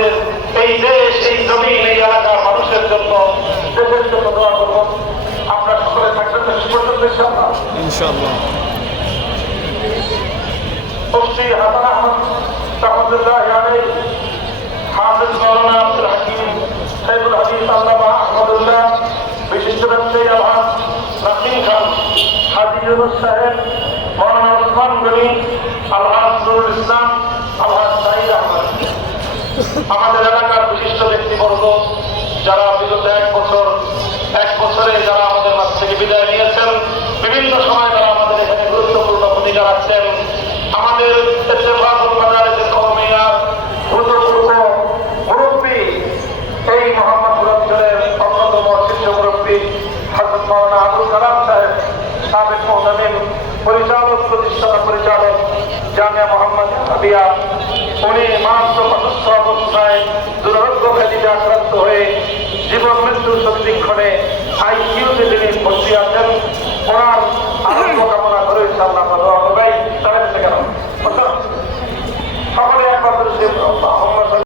আমাদের এই দেশ, এই জমিন, এই এলাকার মানুষের জন্য, দেশের জন্য দোয়া করব। আমরা সকলে থাকবেন শেষ পর্যন্ত ইনশাআল্লাহ। মুফতি হাসান আহমদ রহমতুল্লাহ আলাইহি, হাফেজ মাওলানা আব্দুল হাকিম সাইফুল হাদিস আল্লামা আহমদুল্লাহ, বিশিষ্ট ব্যবসায়ী আলহাজ নাসিম খান, হাজী ইউনুস সাহেব, মাওলানা ওসমান গনি, আলহাজ নুরুল ইসলাম, আলহাজ সাঈদ আহমদ, আমাদের এলাকার বিশিষ্ট ব্যক্তিবর্গ যারা বিগত এক বছরে যারা আমাদের মাঝ থেকে বিদায় নিয়েছেন, বিভিন্ন সময় তারা আমাদের এখানে গুরুত্বপূর্ণ ভূমিকা রাখছেন। আমাদের ইত্তেফাকুল মাদারিসের কওমিয়ার ভূতপূর্ব মুরব্বী, এই মোহাম্মদপুর অঞ্চলের অন্যতম শীর্ষ মুরব্বী হযরত মাওলানা আবুল কালাম সাহেব, সাবেক মুহতামিম পরিচালক, প্রতিষ্ঠাতা পরিচালক জামিয়া মুহাম্মাদিয়া রাবিয়া, উনি মাত্র অসুস্থ অবস্থায় দুরারোগ্য ব্যাধিতে আক্রান্ত হয়ে জীবন মৃত্যু সন্ধিক্ষণে আইসিইউতে তিনি ভর্তি আছেন। ওনার